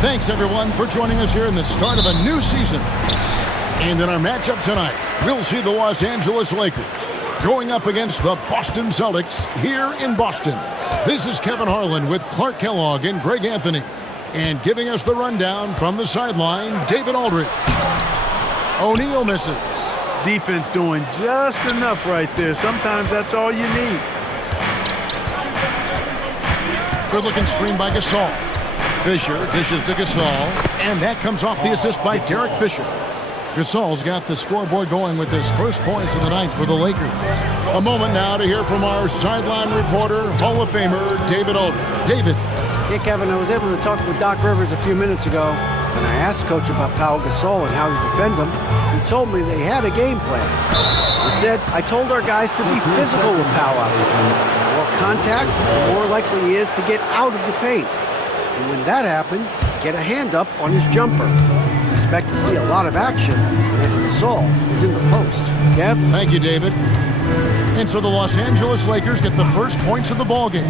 Thanks, everyone, for joining us here in the start of a new season. And in our matchup tonight, we'll see the Los Angeles Lakers going up against the Boston Celtics here in Boston. This is Kevin Harlan with Clark Kellogg and Greg Anthony. And giving us the rundown from the sideline, David Aldridge. O'Neal misses. Defense doing just enough right there. Sometimes that's all you need. Good-looking screen by Gasol. Fisher dishes to Gasol, and that comes off the assist by Derek Fisher. Gasol's got the scoreboard going with his first points of the night for the Lakers. A moment now to hear from our sideline reporter, Hall of Famer David Aldridge. David. Hey, Kevin, I was able to talk with Doc Rivers a few minutes ago, and I asked Coach about Pau Gasol and how to defend him. He told me they had a game plan. He said, I told our guys to be physical with Pau out there. The more contact, the more likely he is to get out of the paint. And when that happens, get a hand up on his jumper. Expect to see a lot of action whenever Gasol is in the post. Kev? Thank you, David. And so the Los Angeles Lakers get the first points of the ballgame.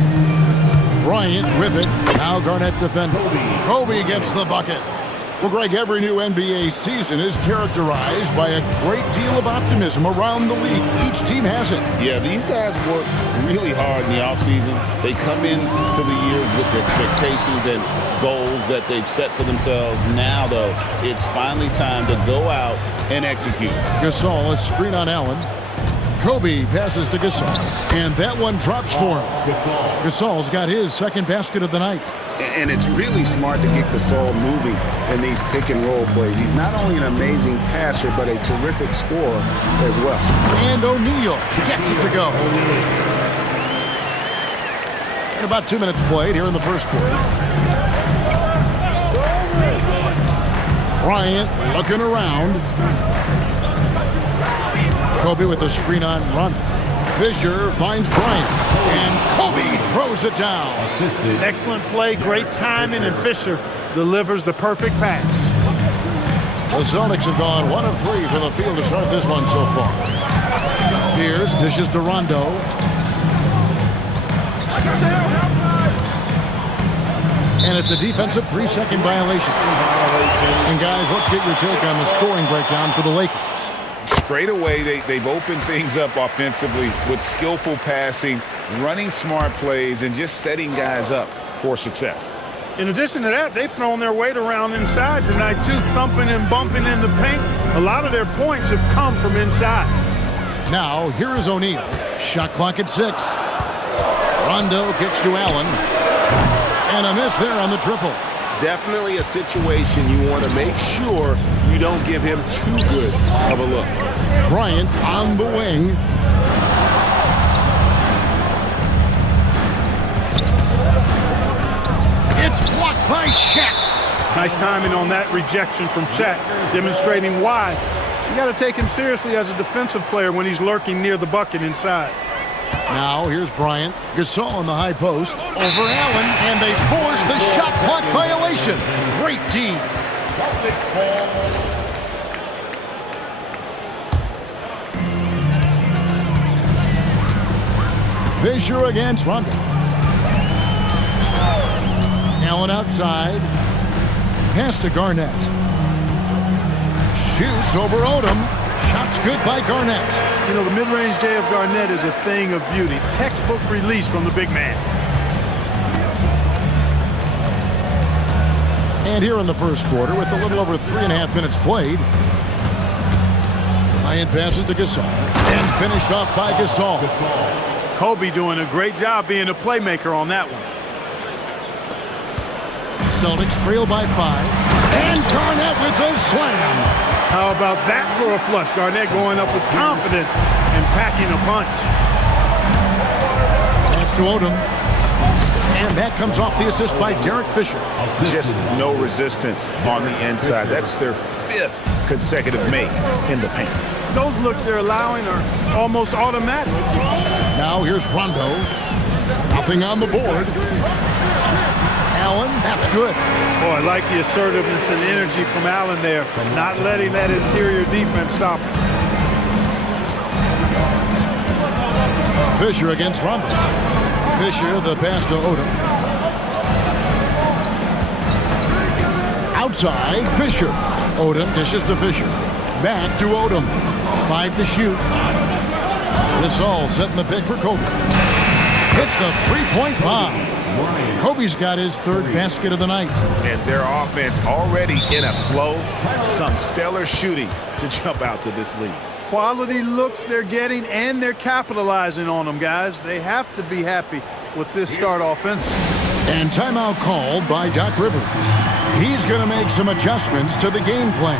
Bryant with it. Now Garnett defending. Kobe gets the bucket. Well, Greg, every new NBA season is characterized by a great deal of optimism around the league. Each team has it. Yeah, these guys work really hard in the offseason. They come into the year with expectations and goals that they've set for themselves. Now, though, it's finally time to go out and execute. Gasol, a screen on Allen. Kobe passes to Gasol, and that one drops for him. Gasol's got his second basket of the night. And it's really smart to get Gasol moving in these pick-and-roll plays. He's not only an amazing passer, but a terrific scorer as well. And O'Neal gets it to go. And about 2 minutes played here in the first quarter. Bryant looking around. Kobe with a screen on run. Fisher finds Bryant, and Kobe throws it down. Excellent play, great timing, and Fisher delivers the perfect pass. The Celtics have gone 1 of 3 from the field to start this one so far. Pierce dishes to Rondo. And it's a defensive 3-second violation. And guys, let's get your take on the scoring breakdown for the Lakers. Straight away, they've opened things up offensively with skillful passing, running smart plays, and just setting guys up for success. In addition to that, they've thrown their weight around inside tonight, too, thumping and bumping in the paint. A lot of their points have come from inside. Now, here is O'Neal. Shot clock at 6. Rondo kicks to Allen. And a miss there on the triple. Definitely a situation you want to make sure you don't give him too good of a look. Bryant on the wing. It's blocked by Shaq. Nice timing on that rejection from Shaq, demonstrating why you got to take him seriously as a defensive player when he's lurking near the bucket inside. Now here's Bryant. Gasol on the high post. Over Allen, and they force the shot clock violation. Great D. Fisher against Rondo. Allen outside. Pass to Garnett. Shoots over Odom. Shots good by Garnett. You know, the mid-range J of Garnett is a thing of beauty. Textbook release from the big man. And here in the first quarter, with a little over 3.5 minutes played, Bryant passes to Gasol. And finished off by Gasol. Kobe doing a great job being a playmaker on that one. Celtics trail by 5. And Garnett with the slam. How about that for a flush? Garnett going up with confidence and packing a punch. Pass to Odom. And that comes off the assist by Derek Fisher. Just no resistance on the inside. That's their 5th consecutive make in the paint. Those looks they're allowing are almost automatic. Now here's Rondo. Nothing on the board. Allen, that's good. Oh, I like the assertiveness and energy from Allen there. Not letting that interior defense stop him. Fisher against Rondo. Fisher, the pass to Odom. Outside, Fisher. Odom dishes to Fisher. Back to Odom. 5 to shoot. Gasol setting the pick for Kobe. Hits the three-point bomb. Kobe's got his third basket of the night. And their offense already in a flow. Some stellar shooting to jump out to this lead. Quality looks they're getting, and they're capitalizing on them, guys. They have to be happy with this start offensively. And timeout called by Doc Rivers. He's going to make some adjustments to the game plan.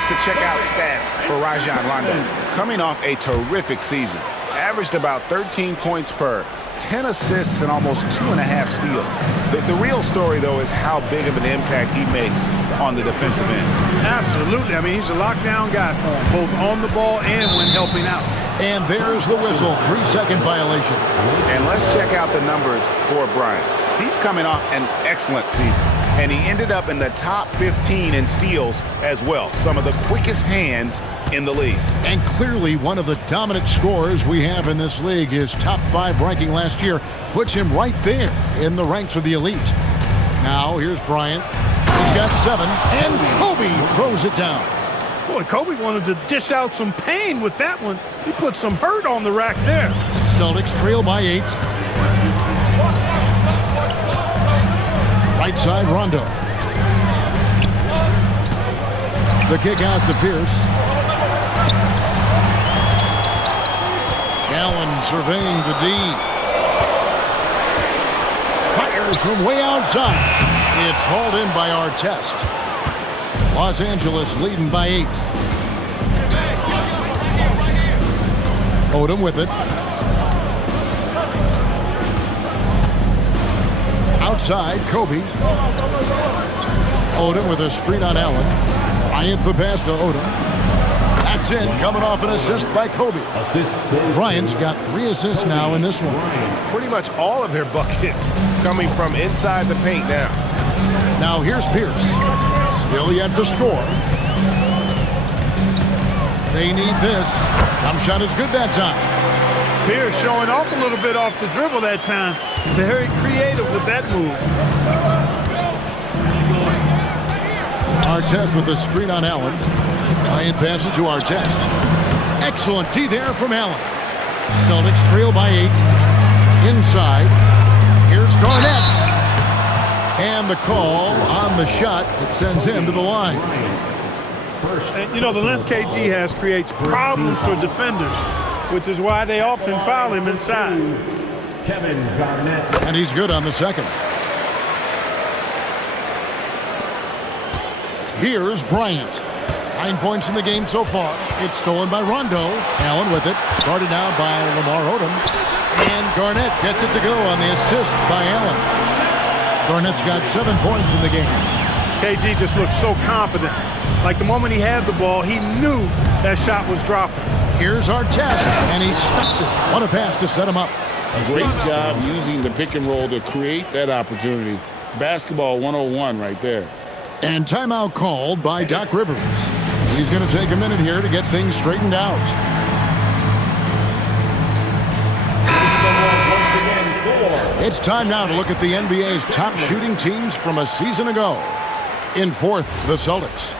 To check out stats for Rajon Rondo. Coming off a terrific season. Averaged about 13 points per, 10 assists, and almost 2.5 steals. The real story, though, is how big of an impact he makes on the defensive end. Absolutely. I mean, he's a lockdown guy for him, both on the ball and when helping out. And there's the whistle, 3-second violation. And let's check out the numbers for Bryant. He's coming off an excellent season, and he ended up in the top 15 in steals as well. Some of the quickest hands in the league. And clearly one of the dominant scorers we have in this league. His top 5 ranking last year puts him right there in the ranks of the elite. Now here's Bryant. He's got 7, and Kobe throws it down. Boy, Kobe wanted to dish out some pain with that one. He put some hurt on the rack there. Celtics trail by 8. Right side, Rondo. The kick out to Pierce. Allen surveying the D. Fires from way outside. It's hauled in by Artest. Los Angeles leading by 8. Odom with it. Outside, Kobe. Odom with a screen on Allen. Bryant the pass to Odom. That's it, coming off an assist by Kobe. Bryant's got 3 assists now in this one. Pretty much all of their buckets coming from inside the paint now. Now here's Pierce. Still yet to score. They need this. Jump shot is good that time. Pierce showing off a little bit off the dribble that time. Very creative with that move. Artest with the screen on Allen. Bryant passes to Artest. Excellent D there from Allen. Celtics trail by 8. Inside. Here's Garnett. And the call on the shot that sends him to the line. And, you know, the length KG has creates problems for defenders, which is why they often foul him inside. Kevin Garnett. And he's good on the second. Here's Bryant. 9 points in the game so far. It's stolen by Rondo. Allen with it. Guarded now by Lamar Odom. And Garnett gets it to go on the assist by Allen. Garnett's got 7 points in the game. KG just looked so confident. Like the moment he had the ball, he knew that shot was dropping. Here's Artest, and he stuffs it. What a pass to set him up. Great job using the pick and roll to create that opportunity. Basketball 101 right there. And timeout called by Doc Rivers. He's going to take a minute here to get things straightened out. It's time now to look at the NBA's top shooting teams from a season ago. In 4th, the Celtics.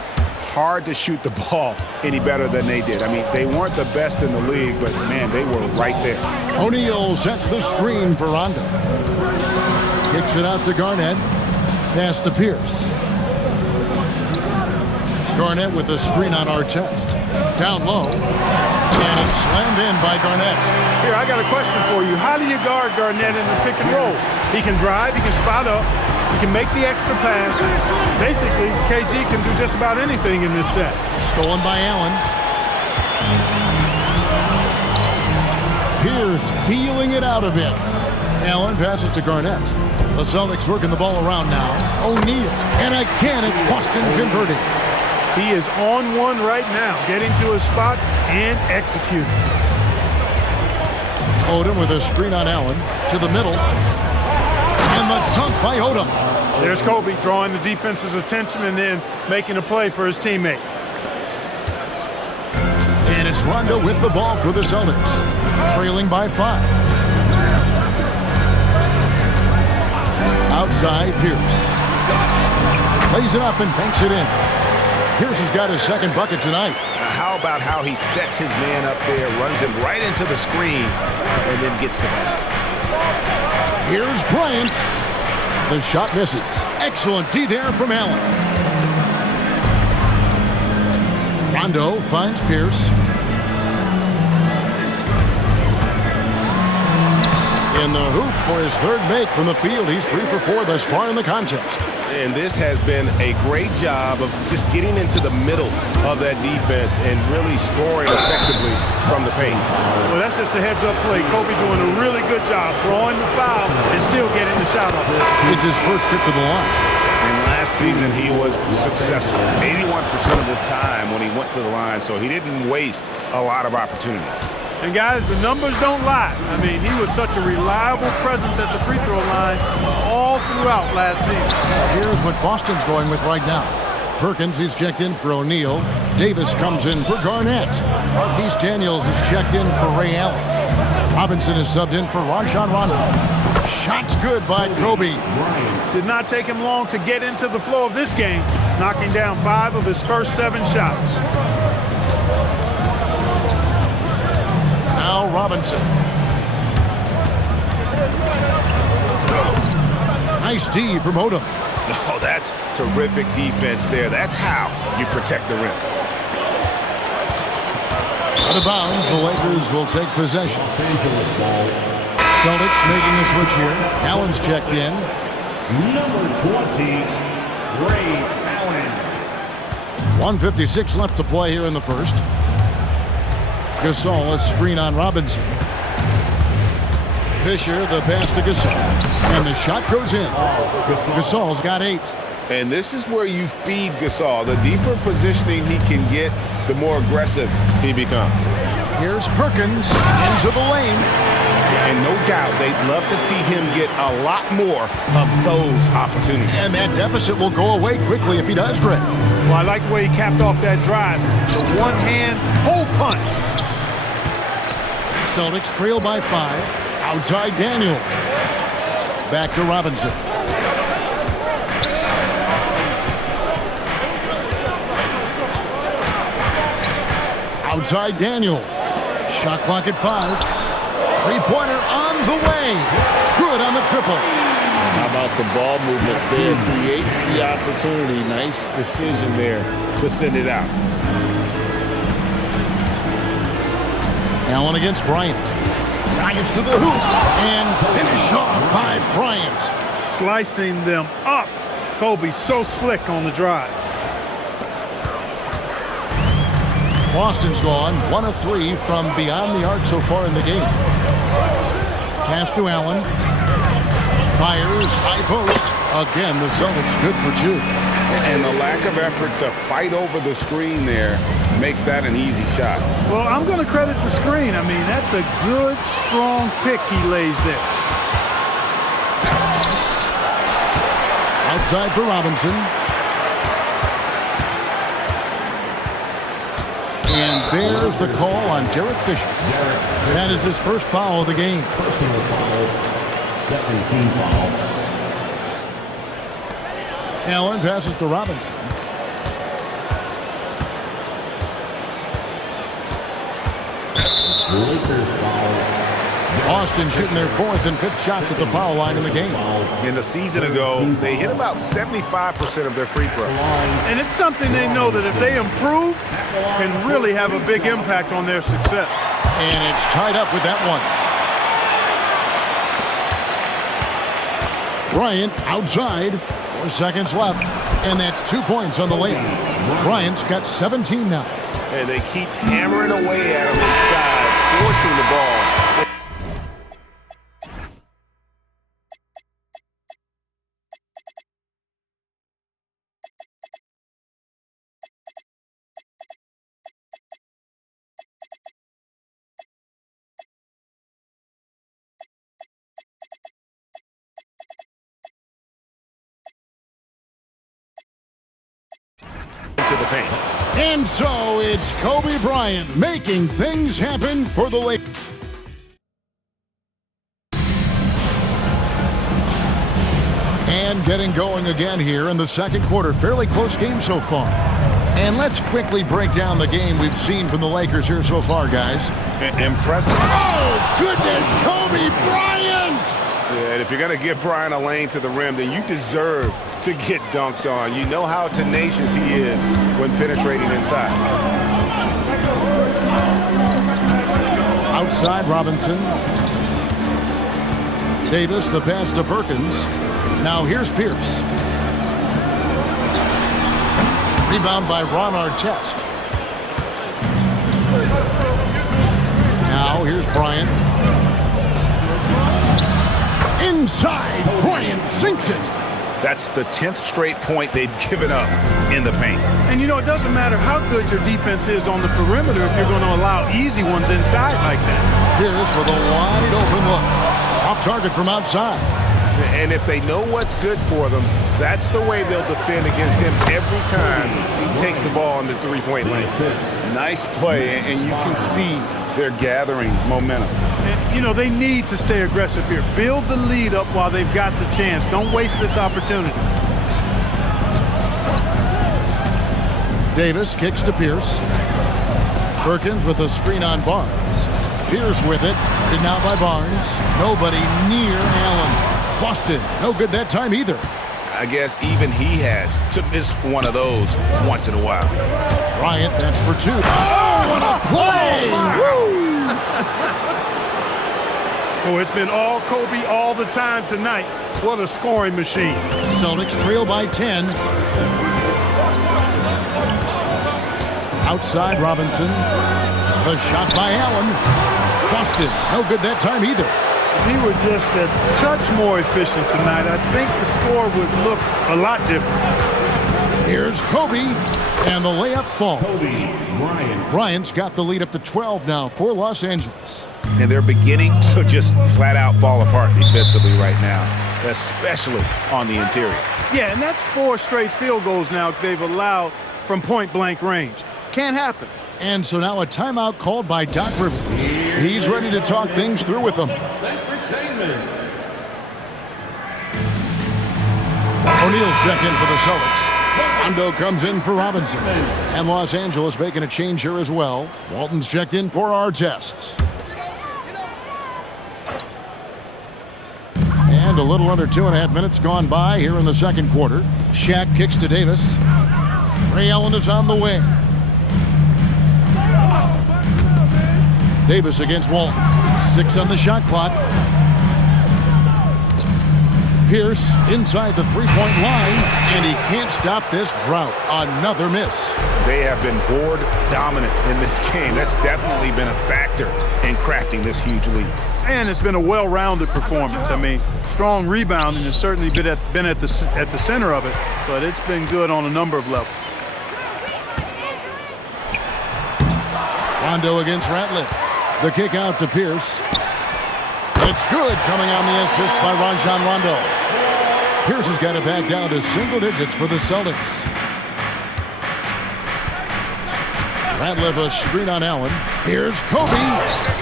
Hard to shoot the ball any better than they did. I mean, they weren't the best in the league, but, man, they were right there. O'Neal sets the screen for Rondo. Kicks it out to Garnett. Pass to Pierce. Garnett with the screen on Artest. Down low. And it's slammed in by Garnett. Here, I got a question for you. How do you guard Garnett in the pick and roll? He can drive, he can spot up, he can make the extra pass. Basically, KG can do just about anything in this set. Stolen by Allen. Pierce feeling it out a bit. Allen passes to Garnett. The Celtics working the ball around now. O'Neal. And again, it's Boston converting. He is on one right now, getting to his spots and executing. Odom with a screen on Allen to the middle. And the dunk by Odom. There's Kobe drawing the defense's attention and then making a play for his teammate. And it's Rondo with the ball for the Celtics, trailing by 5. Outside, Pierce. Plays it up and banks it in. Pierce has got his second bucket tonight. How about how he sets his man up there, runs him right into the screen, and then gets the basket. Here's Bryant. The shot misses. Excellent D there from Allen. Rondo finds Pierce. In the hoop for his third make from the field. He's 3 for 4 thus far in the contest. And this has been a great job of just getting into the middle of that defense and really scoring effectively from the paint. Well, that's just a heads-up play. Kobe doing a really good job throwing the foul and still getting the shot off. It's his first trip to the line. And last season, he was successful 81% of the time when he went to the line, so he didn't waste a lot of opportunities. And guys, the numbers don't lie. I mean, he was such a reliable presence at the free throw line all throughout last season. Here's what Boston's going with right now. Perkins is checked in for O'Neal. Davis comes in for Garnett. Marquise Daniels is checked in for Ray Allen. Robinson is subbed in for Rajon Rondo. Shots good by Kobe. Did not take him long to get into the flow of this game, knocking down 5 of his first 7 shots. Now Robinson. Nice D from Odom. Oh, that's terrific defense there. That's how you protect the rim. Out of bounds, the Lakers will take possession. Los Angeles ball. Celtics making a switch here. Allen's checked in. Number 20, Ray Allen. 1:56 left to play here in the first. Gasol, a screen on Robinson. Fisher, the pass to Gasol. And the shot goes in. Gasol's got 8. And this is where you feed Gasol. The deeper positioning he can get, the more aggressive he becomes. Here's Perkins into the lane. And no doubt they'd love to see him get a lot more of those opportunities. And that deficit will go away quickly if he does, Greg. Well, I like the way he capped off that drive. The one-hand hole punch. Celtics trail by 5. Outside Daniel. Back to Robinson. Outside Daniel. Shot clock at 5. Three-pointer on the way. Good on the triple. How about the ball movement there? Creates the opportunity. Nice decision there to send it out. Allen against Bryant. Bryant to the hoop. And finished off by Bryant. Slicing them up. Kobe so slick on the drive. Boston's gone 1 of 3 from beyond the arc so far in the game. Pass to Allen. Fires, high post. Again, the Celtics good for 2. And the lack of effort to fight over the screen there makes that an easy shot. Well, I'm going to credit the screen. I mean, that's a good, strong pick he lays there. Outside for Robinson. And there's the call on Derek Fisher. That is his first foul of the game. Personal foul. 17 foul. Allen passes to Robinson. Lakers foul. Boston shooting their 4th and 5th shots at the foul line in the game. In the season ago, they hit about 75% of their free throws. And it's something they know that if they improve, can really have a big impact on their success. And it's tied up with that one. Bryant outside. 4 seconds left. And that's 2 points on the lane. Bryant's got 17 now. And they keep hammering away at him inside, forcing the ball. To the paint. And so it's Kobe Bryant making things happen for the Lakers. And getting going again here in the second quarter. Fairly close game so far. And let's quickly break down the game we've seen from the Lakers here so far, guys. Impressive. Oh, goodness, Kobe Bryant! Yeah, and if you're going to give Bryant a lane to the rim, then you deserve to get dunked on. You know how tenacious he is when penetrating inside. Outside Robinson. Davis, the pass to Perkins. Now here's Pierce. Rebound by Ron Artest. Now here's Bryant. Inside, Bryant sinks it. That's the 10th straight point they've given up in the paint. And you know, it doesn't matter how good your defense is on the perimeter if you're going to allow easy ones inside like that. Pierce with a wide open look. Off target from outside. And if they know what's good for them, that's the way they'll defend against him every time he takes the ball in the three-point lane. Nice play, and you can see they're gathering momentum. And, you know, they need to stay aggressive here. Build the lead up while they've got the chance. Don't waste this opportunity. Davis kicks to Pierce. Perkins with a screen on Barnes. Pierce with it. Guarded now by Barnes. Nobody near Allen. Boston, no good that time either. I guess even he has to miss one of those once in a while. Bryant, that's for two. Oh, what a play! Oh, it's been all Kobe all the time tonight. What a scoring machine. Celtics trail by 10. Outside Robinson. The shot by Allen. Boston, no good that time either. If he were just a touch more efficient tonight, I think the score would look a lot different. Here's Kobe, and the layup falls. Kobe Bryant. Bryant's got the lead up to 12 now for Los Angeles. And they're beginning to just flat out fall apart defensively right now, especially on the interior. Yeah, and that's 4 straight field goals now they've allowed from point-blank range. Can't happen. And so now a timeout called by Doc Rivers. He's ready to talk things through with them. O'Neal's check in for the Celtics. Rondo comes in for Robinson. And Los Angeles making a change here as well. Walton's checked in for Artest. And a little under 2.5 minutes gone by here in the second quarter. Shaq kicks to Davis. Ray Allen is on the wing. Davis against Walton. 6 on the shot clock. Pierce inside the three-point line, and he can't stop this drought. Another miss. They have been board dominant in this game. That's definitely been a factor in crafting this huge lead. And it's been a well-rounded performance. I mean, strong rebounding has certainly been at the center of it, but it's been good on a number of levels. Rondo against Ratliff. The kick out to Pierce. It's good, coming on the assist by Rajon Rondo. Pierce has got it back down to single digits for the Celtics. Ratliff a screen on Allen. Here's Kobe,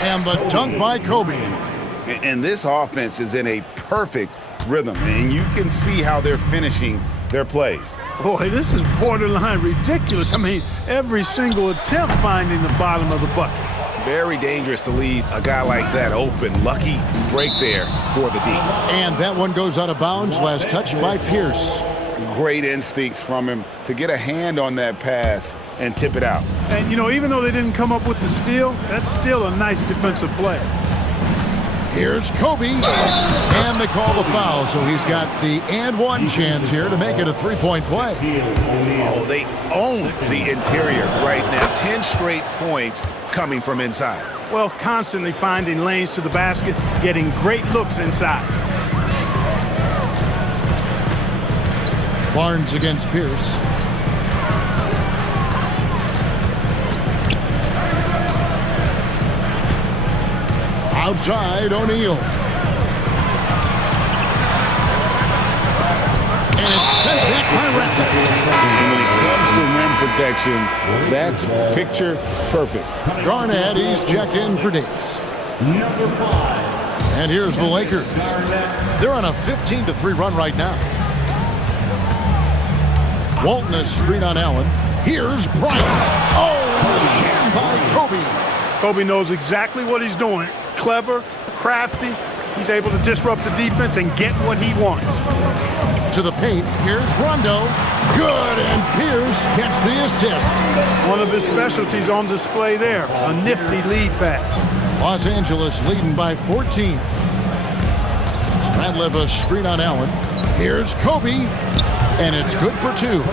and the dunk by Kobe. And this offense is in a perfect rhythm, and you can see how they're finishing their plays. Boy, this is borderline ridiculous. I mean, every single attempt finding the bottom of the bucket. Very dangerous to leave a guy like that open. Lucky break there for the D. And that one goes out of bounds. Last touch by Pierce. Great instincts from him to get a hand on that pass and tip it out. And, you know, even though they didn't come up with the steal, that's still a nice defensive play. Here's Kobe, and they call the foul, so he's got the and one chance here to make it a three-point play. Oh, they own the interior right now. 10 straight points coming from inside. Well, constantly finding lanes to the basket, getting great looks inside. Barnes against Pierce. Outside, O'Neal. And it's sent back by Ratliff. When it comes to rim protection. That's picture perfect. Garnett, he's checked in for days. Number 5. And here's the Lakers. They're on a 15-3 run right now. Walton is screen on Allen. Here's Bryant. Oh, and the jam by Kobe. Kobe knows exactly what he's doing. Clever, crafty. He's able to disrupt the defense and get what he wants. To the paint. Here's Rondo. Good, and Pierce gets the assist. One of his specialties on display there. A nifty lead pass. Los Angeles leading by 14. Radlev a screen on Allen. Here's Kobe, and it's good for 2.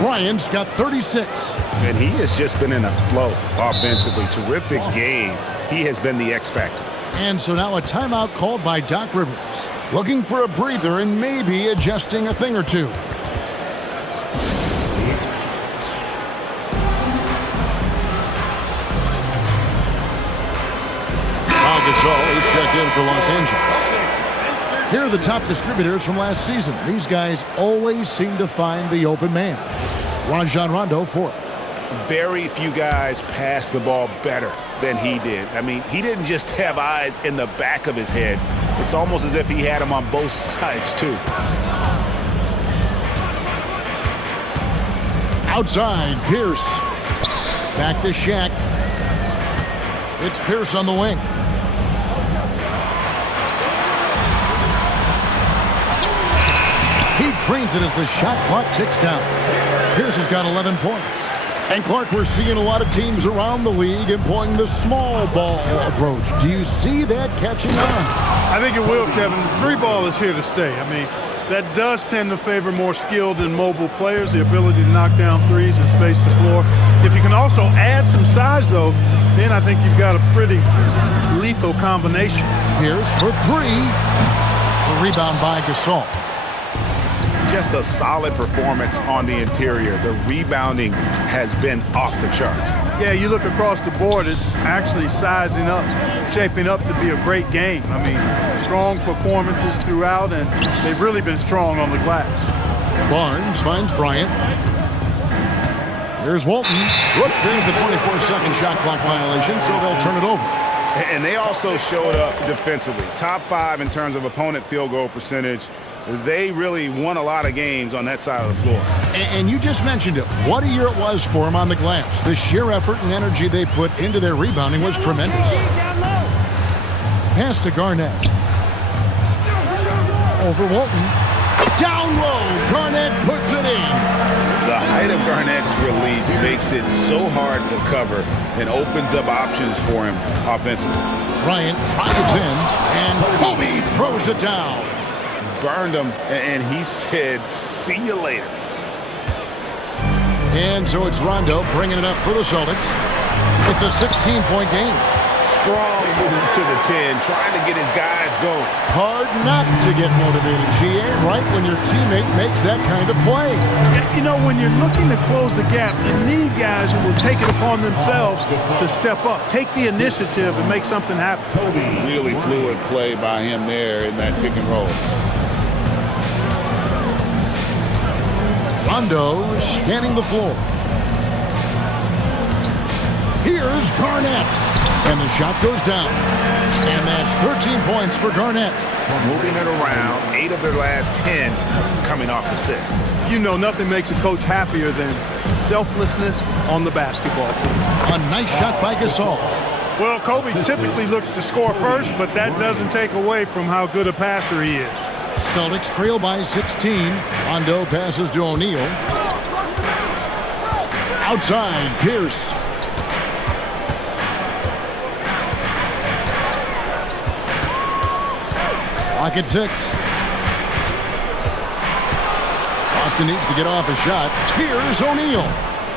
Bryant's got 36. And he has just been in a flow offensively. Terrific game. He has been the X factor. And so now a timeout called by Doc Rivers. Looking for a breather and maybe adjusting a thing or two. Pau Gasol is checked in for Los Angeles. Here are the top distributors from last season. These guys always seem to find the open man. Rajon Rondo, 4th. Very few guys pass the ball better than he did. I mean, he didn't just have eyes in the back of his head. It's almost as if he had them on both sides, too. Outside, Pierce. Back to Shaq. It's Pierce on the wing. He drains it as the shot clock ticks down. Pierce has got 11 points. And Clark, we're seeing a lot of teams around the league employing the small ball approach. Do you see that catching on? I think it will, Kevin. The 3-ball is here to stay. I mean, that does tend to favor more skilled and mobile players, the ability to knock down threes and space the floor. If you can also add some size, though, then I think you've got a pretty lethal combination. Pierce for 3. The rebound by Gasol. Just a solid performance on the interior. The rebounding has been off the charts. Yeah, you look across the board, it's actually sizing up, shaping up to be a great game. I mean, strong performances throughout, and they've really been strong on the glass. Barnes finds Bryant. Here's Walton. Whoops, there's the 24-second shot clock violation, so they'll turn it over. And they also showed up defensively. Top 5 in terms of opponent field goal percentage. They really won a lot of games on that side of the floor. And you just mentioned it. What a year it was for them on the glass. The sheer effort and energy they put into their rebounding was tremendous. Pass to Garnett. Over Walton. Down low. Garnett puts it in. The height of Garnett's release makes it so hard to cover and opens up options for him offensively. Bryant drives in, and Kobe throws it down. Burned him, and he said, see you later. And so it's Rondo bringing it up for the Celtics. It's a 16-point game. Strong move to the 10, trying to get his guys going. Hard not to get motivated, GA, right when your teammate makes that kind of play. You know, when you're looking to close the gap, you need guys who will take it upon themselves to step up, take the initiative, and make something happen. Really fluid play by him there in that pick and roll. Rondo scanning the floor. Here's Garnett. And the shot goes down. And that's 13 points for Garnett. Moving it around, 8 of their last 10 coming off assists. You know, nothing makes a coach happier than selflessness on the basketball court. A nice shot by Gasol. Well, Kobe typically looks to score first, but that doesn't take away from how good a passer he is. Celtics trail by 16. Rondo passes to O'Neal. Outside, Pierce. Clock at 6. Boston needs to get off a shot. Here's O'Neal.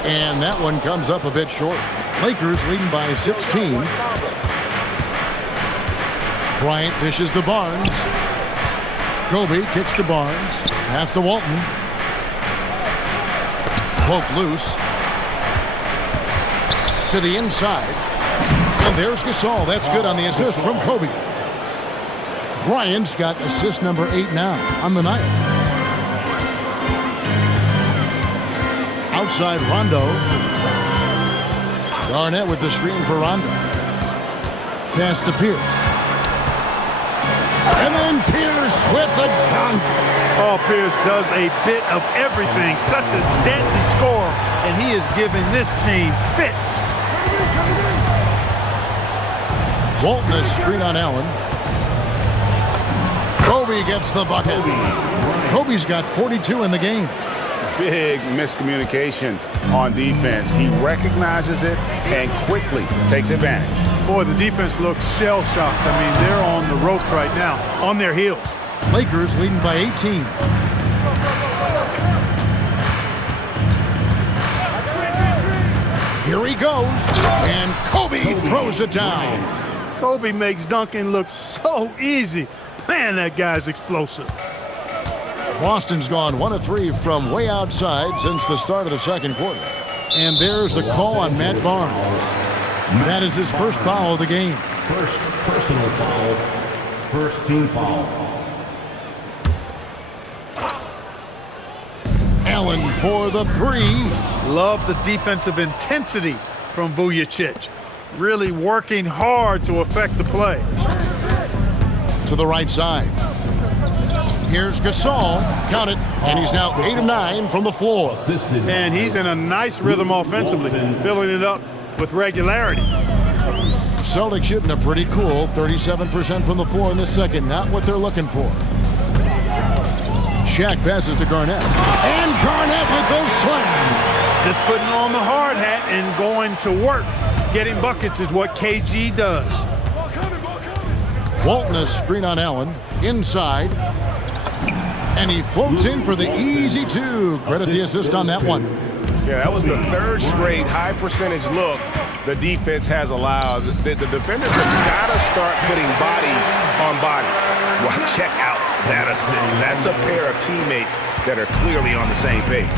And that one comes up a bit short. Lakers leading by 16. Bryant dishes to Barnes. Kobe kicks to Barnes. Pass to Walton. Poke loose. To the inside. And there's Gasol. That's good on the assist from Kobe. Bryant's got assist number 8 now on the night. outside Rondo. Garnett with the screen for Rondo. Pass to Pierce. And then Pierce with the dunk. Paul Pierce does a bit of everything. Such a deadly scorer, and he is giving this team fits. Walton a screen on Allen. Kobe gets the bucket. Kobe's got 42 in the game. Big miscommunication on defense. He recognizes it and quickly takes advantage. Boy, the defense looks shell-shocked. I mean, they're on the ropes right now, on their heels. Lakers leading by 18. Here he goes, and Kobe throws it down. Kobe makes dunking look so easy. Man, that guy's explosive. Boston's gone 1 of 3 from way outside since the start of the second quarter. And there's the call on Matt Barnes. That is his first foul of the game. First personal foul. First team foul. Allen for the 3. Love the defensive intensity from Vujacic. Really working hard to affect the play. To the right side. Here's Gasol. Count it. And he's now 8 of 9 from the floor. And he's in a nice rhythm offensively, filling it up with regularity. Celtics shooting a pretty cool 37% from the floor in this second. Not what they're looking for. Shaq passes to Garnett. And Garnett with the slam. Just putting on the hard hat and going to work. Getting buckets is what KG does. Walton a screen on Allen. Inside. And he floats in for the easy 2. Credit the assist on that one. Yeah, that was the third straight high percentage look the defense has allowed. The defenders have got to start putting bodies on bodies. Well, check out that assist. That's a pair of teammates that are clearly on the same page.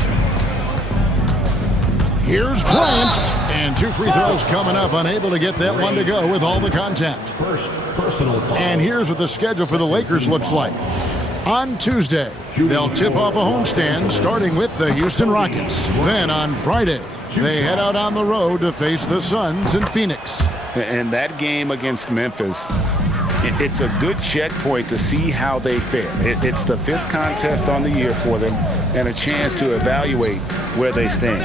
Here's Bryant. And 2 free throws coming up. Unable to get that one to go with all the contact. First personal foul. And here's what the schedule for the Lakers looks like. On Tuesday, they'll tip off a homestand starting with the Houston Rockets. Then on Friday, they head out on the road to face the Suns in Phoenix. And that game against Memphis, it's a good checkpoint to see how they fare. It's the 5th contest on the year for them and a chance to evaluate where they stand.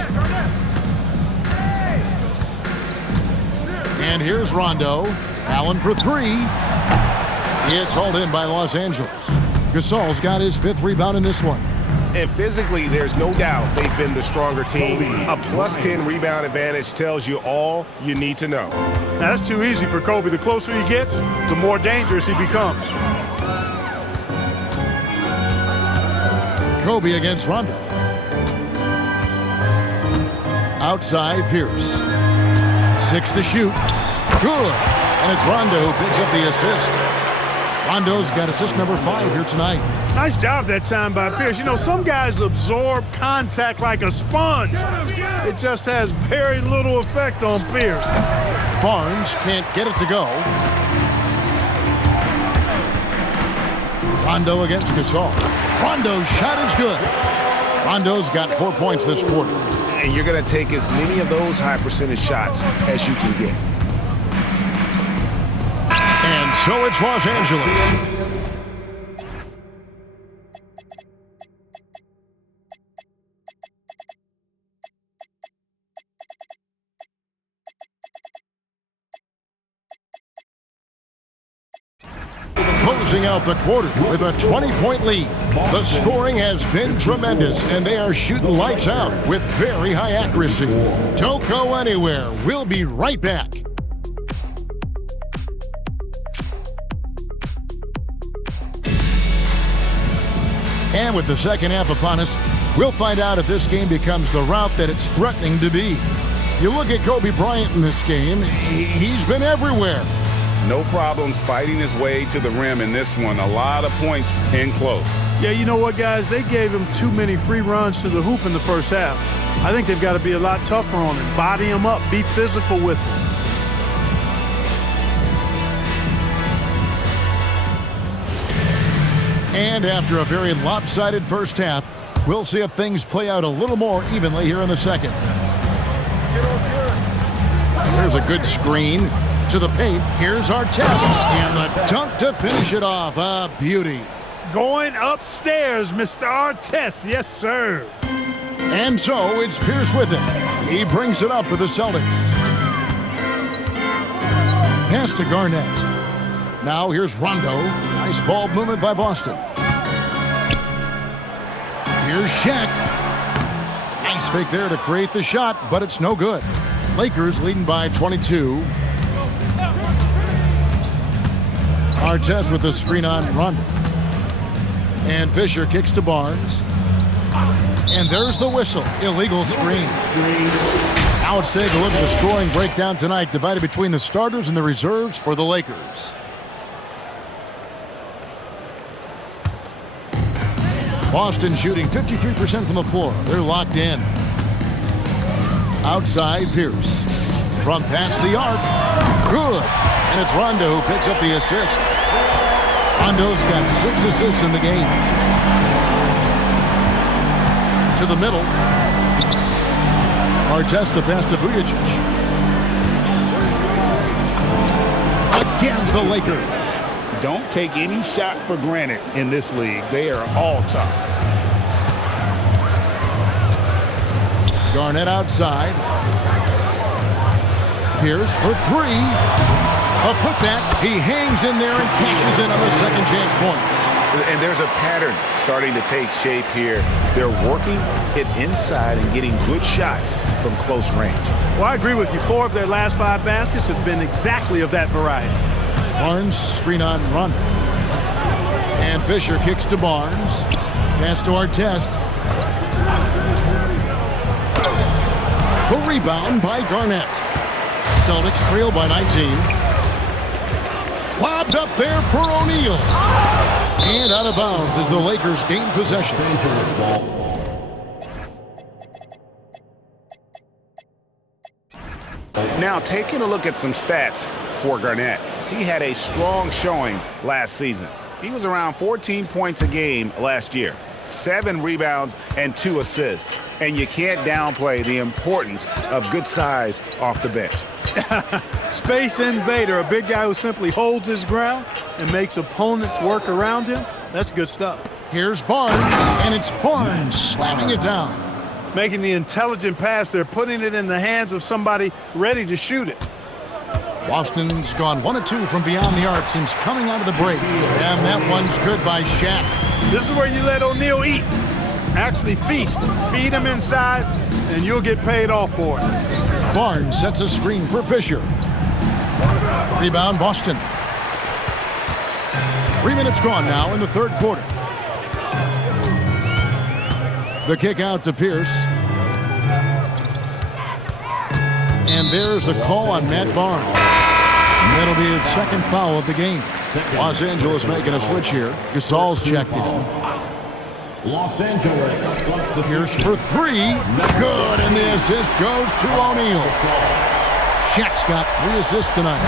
And here's Rondo. Allen for 3. It's hauled in by Los Angeles. Gasol's got his 5th rebound in this one. And physically, there's no doubt they've been the stronger team. A +10 rebound advantage tells you all you need to know. Now, that's too easy for Kobe. The closer he gets, the more dangerous he becomes. Kobe against Rondo. Outside Pierce. 6 to shoot. Good. And it's Rondo who picks up the assist. Rondo's got assist number 5 here tonight. Nice job that time by Pierce. You know, some guys absorb contact like a sponge. It just has very little effect on Pierce. Barnes can't get it to go. Rondo against Gasol. Rondo's shot is good. Rondo's got 4 points this quarter. And you're going to take as many of those high percentage shots as you can get. And so it's Los Angeles. Closing out the quarter with a 20-point lead. The scoring has been tremendous, and they are shooting lights out with very high accuracy. Don't go anywhere. We'll be right back. And with the second half upon us, we'll find out if this game becomes the route that it's threatening to be. You look at Kobe Bryant in this game, he's been everywhere. No problems fighting his way to the rim in this one. A lot of points in close. Yeah, you know what, guys? They gave him too many free runs to the hoop in the first half. I think they've got to be a lot tougher on him. Body him up. Be physical with him. And after a very lopsided first half, We'll see if things play out a little more evenly here in the second. There's a good screen to the paint. Here's Artest. And the dunk to finish it off. A beauty. Going upstairs, Mr. Artest. Yes, sir. And so it's Pierce with it. He brings it up for the Celtics. Pass to Garnett. Now here's Rondo. Nice ball movement by Boston. Here's Shaq. Nice fake there to create the shot, but it's no good. Lakers leading by 22. Artest with the screen on Rondo. And Fisher kicks to Barnes. And there's the whistle. Illegal screen. Now let's take a look at the scoring breakdown tonight, divided between the starters and the reserves for the Lakers. Boston shooting 53% from the floor. They're locked in. Outside, Pierce. From past the arc. Good. And it's Rondo who picks up the assist. Rondo's got 6 assists in the game. To the middle. Artest the pass to Vujacic. Again, the Lakers. Don't take any shot for granted in this league. They are all tough. Garnett outside. Pierce for 3. A putback. He hangs in there and cashes in on the second chance points. And there's a pattern starting to take shape here. They're working it inside and getting good shots from close range. Well, I agree with you. 4 of their last 5 baskets have been exactly of that variety. Barnes screen on Rondo. And Fisher kicks to Barnes. Pass to Artest. The rebound by Garnett. Celtics trail by 19. Lobbed up there for O'Neal. And out of bounds as the Lakers gain possession. Now, taking a look at some stats for Garnett. He had a strong showing last season. He was around 14 points a game last year, 7 rebounds and 2 assists. And you can't downplay the importance of good size off the bench. Space invader, a big guy who simply holds his ground and makes opponents work around him. That's good stuff. Here's Barnes, and it's Barnes slamming it down. Making the intelligent pass there, putting it in the hands of somebody ready to shoot it. Boston's gone 1 of 2 from beyond the arc since coming out of the break. And that one's good by Shaq. This is where you let O'Neal eat. Actually feast. Feed him inside, and you'll get paid off for it. Barnes sets a screen for Fisher. Rebound, Boston. 3 minutes gone now in the third quarter. The kick out to Pierce. And there's the call on Matt Barnes. That'll be his second foul of the game. Los Angeles making a switch here. Gasol's checked in. Los Angeles. Pierce for 3. Good, and the assist goes to O'Neal. Shaq's got 3 assists tonight.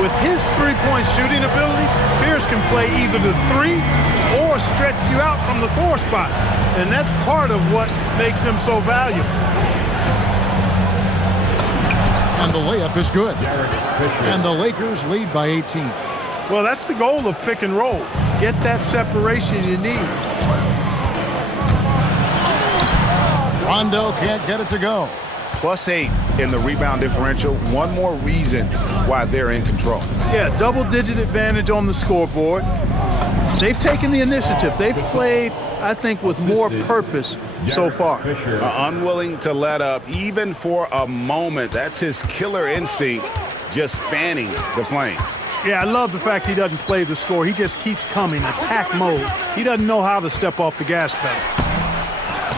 With his three-point shooting ability, Pierce can play either the 3 or stretch you out from the 4 spot. And that's part of what makes him so valuable. And the layup is good. And the Lakers lead by 18. Well, that's the goal of pick and roll. Get that separation you need. Rondo can't get it to go. +8 in the rebound differential. One more reason why they're in control. Yeah, double-digit advantage on the scoreboard. They've taken the initiative. They've played, I think, with more purpose so far. Unwilling to let up even for a moment. That's his killer instinct, just fanning the flames. Yeah, I love the fact he doesn't play the score. He just keeps coming, attack mode. He doesn't know how to step off the gas pedal.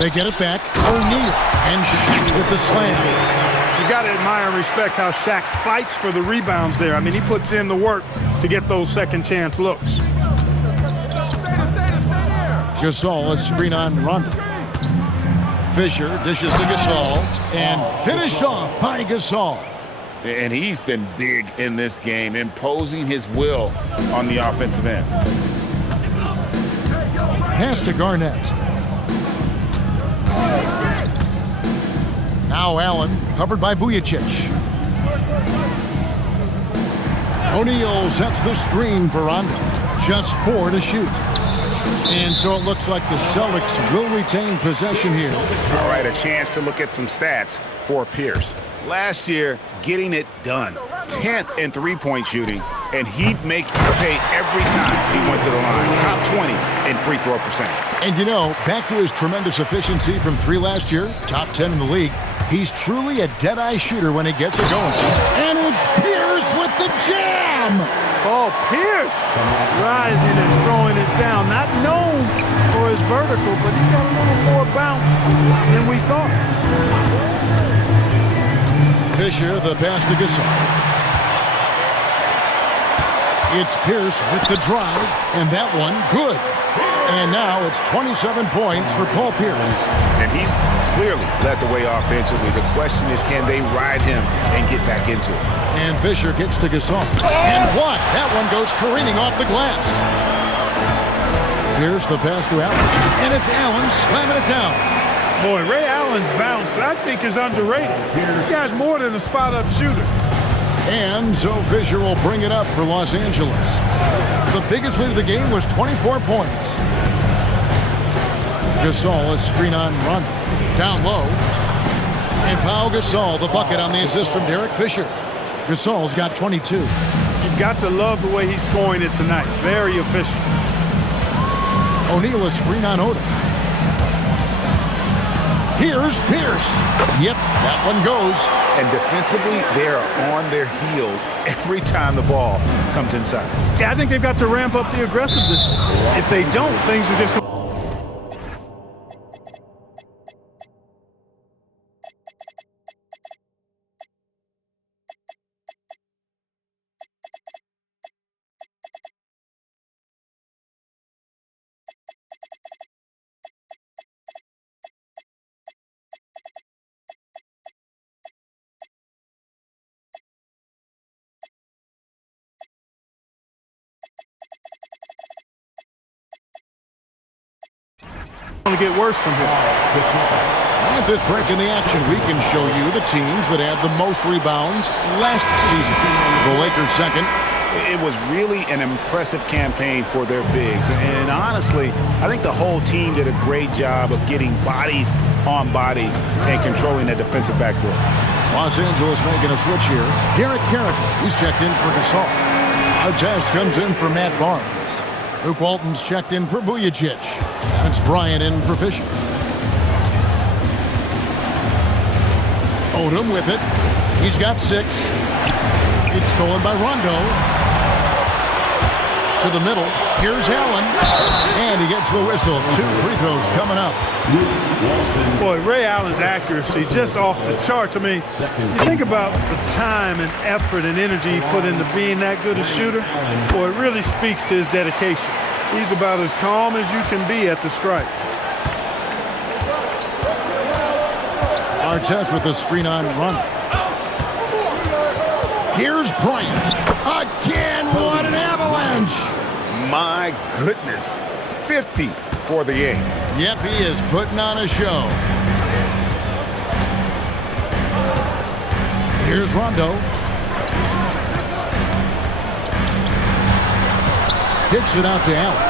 They get it back. O'Neal and Shaq with the slam. You got to admire and respect how Shaq fights for the rebounds there. I mean, he puts in the work to get those second chance looks. Gasol, a screen on Rondo. Fisher dishes to Gasol and finished off by Gasol. And he's been big in this game, imposing his will on the offensive end. Pass to Garnett. Now Allen, covered by Vujicic. O'Neal sets the screen for Rondo. Just 4 to shoot. And so it looks like the Celtics will retain possession here. All right, a chance to look at some stats for Pierce. Last year, getting it done. 10th in three-point shooting, and he'd make you pay every time he went to the line. Top 20 in free throw percentage. And you know, back to his tremendous efficiency from 3 last year, top 10 in the league, he's truly a dead-eye shooter when he gets it going. And it's Pierce with the jam! Oh, Pierce rising and throwing it down. Not known for his vertical, but he's got a little more bounce than we thought. Fisher, the pass to Gasol. It's Pierce with the drive, and that one good. And now it's 27 points for Paul Pierce. And he's clearly led the way offensively. The question is, can they ride him and get back into it? And Fisher gets to Gasol. And blocked. That one goes careening off the glass. Here's the pass to Allen. And it's Allen slamming it down. Boy, Ray Allen's bounce, I think, is underrated. This guy's more than a spot-up shooter. And so Fisher will bring it up for Los Angeles. The biggest lead of the game was 24 points. Gasol, a screen on Rondo. Down low. And Pau Gasol, the bucket on the assist from Derek Fisher. Gasol's got 22. You've got to love the way he's scoring it tonight. Very efficient. O'Neal, a screen on Odom. Here's Pierce. Yep, that one goes. And defensively, they are on their heels every time the ball comes inside. Yeah, I think they've got to ramp up the aggressiveness. If they don't, things are just going. To get worse from here. At this break in the action, we can show you the teams that had the most rebounds last season. The Lakers second. It was really an impressive campaign for their bigs. And honestly, I think the whole team did a great job of getting bodies on bodies and controlling that defensive backboard. Los Angeles making a switch here. Derek Carrick, he's checked in for Gasol. Artest comes in for Matt Barnes. Luke Walton's checked in for Vujicic. It's Bryant in for Fisher. Odom with it. He's got 6. It's stolen by Rondo. To the middle. Here's Allen. And he gets the whistle. 2 free throws coming up. Boy, Ray Allen's accuracy just off the charts. I mean, you think about the time and effort and energy he put into being that good a shooter. Boy, it really speaks to his dedication. He's about as calm as you can be at the strike. Artest with the screen on Rondo. Here's Bryant. Again, what an avalanche! My goodness, 50 for the game. Yep, he is putting on a show. Here's Rondo. Kicks it out to Allen.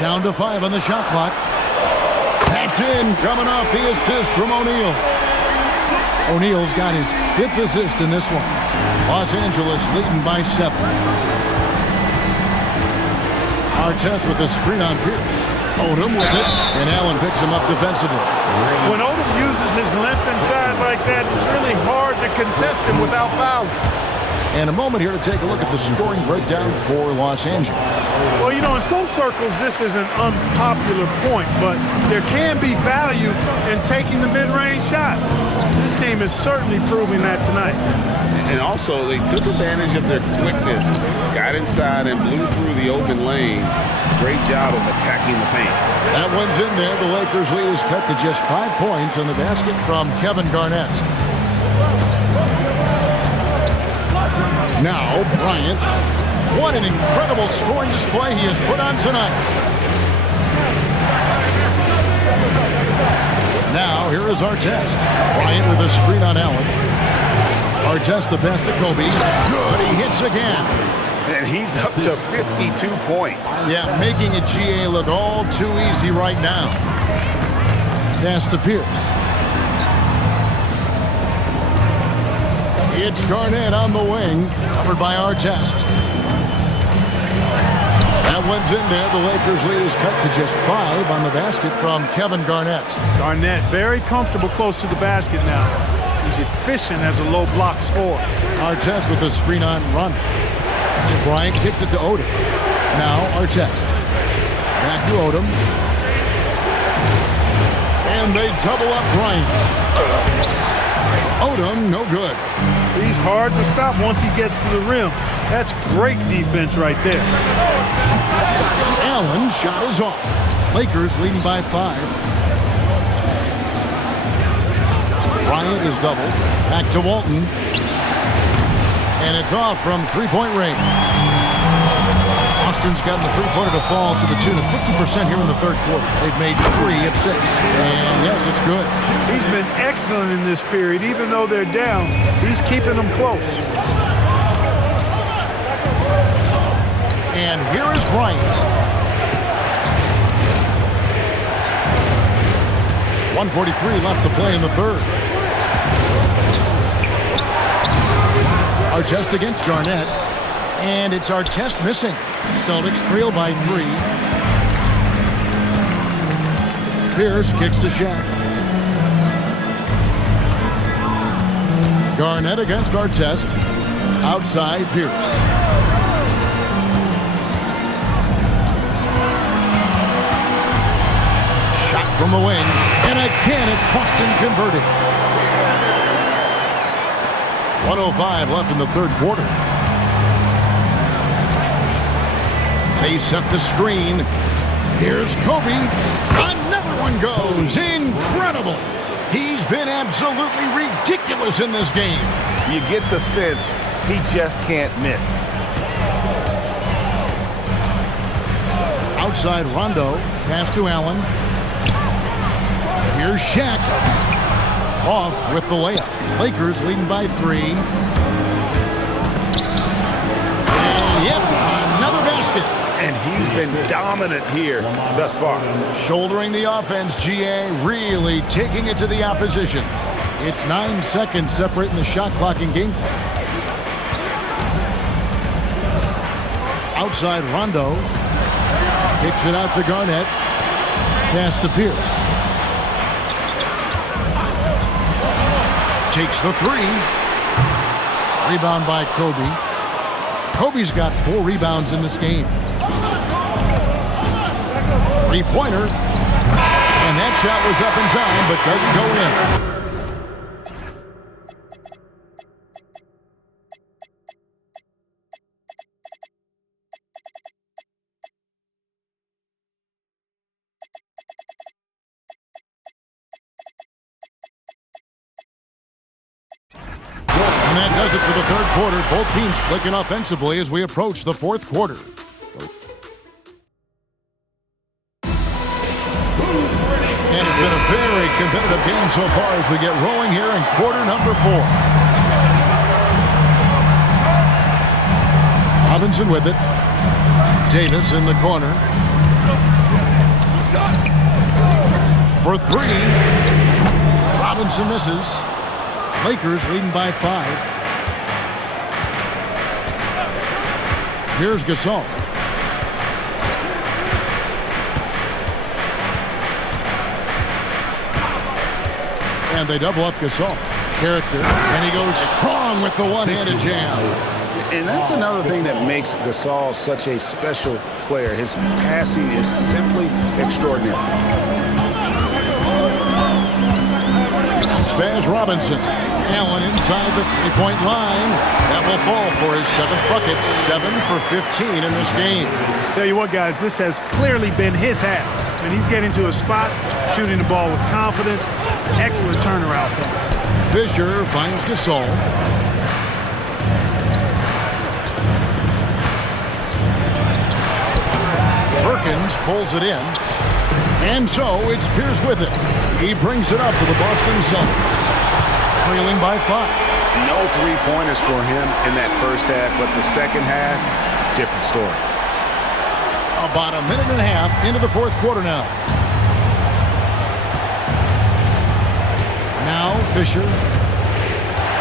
Down to 5 on the shot clock. That's in, coming off the assist from O'Neal. O'Neal's got his 5th assist in this one. Los Angeles leading by 7. Artest with the screen on Pierce. Odom with it, and Allen picks him up defensively. When Odom uses his length inside like that, it's really hard to contest him without fouling. And a moment here to take a look at the scoring breakdown for Los Angeles. Well, you know, in some circles, this is an unpopular point, but there can be value in taking the mid-range shot. This team is certainly proving that tonight. And also, they took advantage of their quickness, got inside and blew through the open lanes. Great job of attacking the paint. That one's in there. The Lakers lead is cut to just 5 points on the basket from Kevin Garnett. Now, Bryant. What an incredible scoring display he has put on tonight. Now, here is Artest. Bryant with a screen on Allen. Artest the pass to Kobe. Good, he hits again. And he's up to 52 points. Yeah, making a GA look all too easy right now. Pass to Pierce. It's Garnett on the wing, covered by Artest. That one's in there. The Lakers lead is cut to just 5 on the basket from Kevin Garnett. Garnett very comfortable close to the basket now. He's efficient as a low block scorer. Artest with a screen on run. And Bryant kicks it to Odom. Now Artest. Back to Odom. And they double up Bryant. Odom, no good. He's hard to stop once he gets to the rim. That's great defense right there. Allen's shot is off. Lakers leading by 5. Bryant is doubled. Back to Walton. And it's off from three-point range. Boston's gotten the three-pointer to fall to the tune of 50% here in the third quarter. They've made 3 of 6. And yes, it's good. He's been excellent in this period. Even though they're down, he's keeping them close. And here is Bryant. 1:43 left to play in the third. Artest against Garnett. And it's Artest missing. Celtics trail by 3. Pierce kicks to Shaq. Garnett against Artest. Outside Pierce. Shot from the wing. And again, it's Boston converted. 1:05 left in the third quarter. They set the screen. Here's Kobe. Another one goes. Incredible. He's been absolutely ridiculous in this game. You get the sense he just can't miss. Outside Rondo. Pass to Allen. Here's Shaq. Off with the layup. Lakers leading by 3. And yep, another basket. And he's been dominant here thus far. Shouldering the offense, GA really taking it to the opposition. It's 9 seconds separating the shot clock and game clock. Outside Rondo. Kicks it out to Garnett. Pass to Pierce. Takes the 3. Rebound by Kobe. Kobe's got 4 rebounds in this game. Three-pointer. And that shot was up in time, but doesn't go in. And that does it for the third quarter. Both teams clicking offensively as we approach the fourth quarter. And it's been a very competitive game so far as we get rolling here in quarter number 4. Robinson with it. Davis in the corner. For 3. Robinson misses. Lakers leading by 5. Here's Gasol. And they double up Gasol. Character. And he goes strong with the one-handed jam. And that's another thing that makes Gasol such a special player. His passing is simply extraordinary. Spaz Robinson. Allen inside the three-point line. That will fall for his 7th bucket. 7 for 15 in this game. Tell you what, guys, this has clearly been his half. And he's getting to a spot, shooting the ball with confidence. Excellent turnaround for him. Fisher finds Gasol. Perkins pulls it in. And so it's Pierce with it. He brings it up to the Boston Celtics, trailing by 5. No three-pointers for him in that first half, but the second half, different story. About a minute and a half into the fourth quarter now. Now Fisher.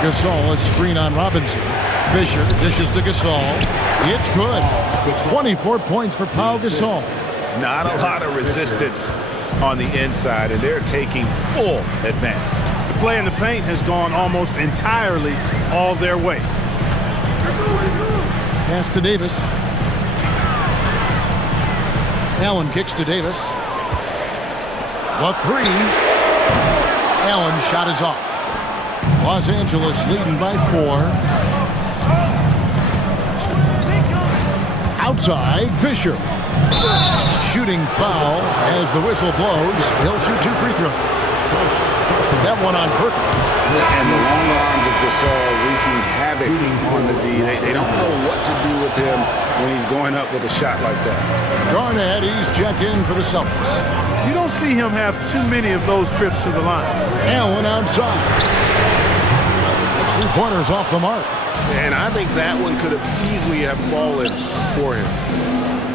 Gasol, a screen on Robinson. Fisher dishes to Gasol. It's good. 24 points for Pau Gasol. Not a lot of resistance on the inside, and they're taking full advantage. The play in the paint has gone almost entirely all their way. Pass to Davis. Allen kicks to Davis. The 3. Allen shot is off. Los Angeles leading by 4. Outside, Fisher. Shooting foul as the whistle blows. He'll shoot 2 free throws. That one on Perkins. And the long arms of Gasol wreaking havoc on the D. They don't know what to do with him when he's going up with a shot like that. Garnett, he's checked in for the Celtics. You don't see him have too many of those trips to the line. Allen outside. That's 3-pointers off the mark. And I think that one could have easily have fallen for him.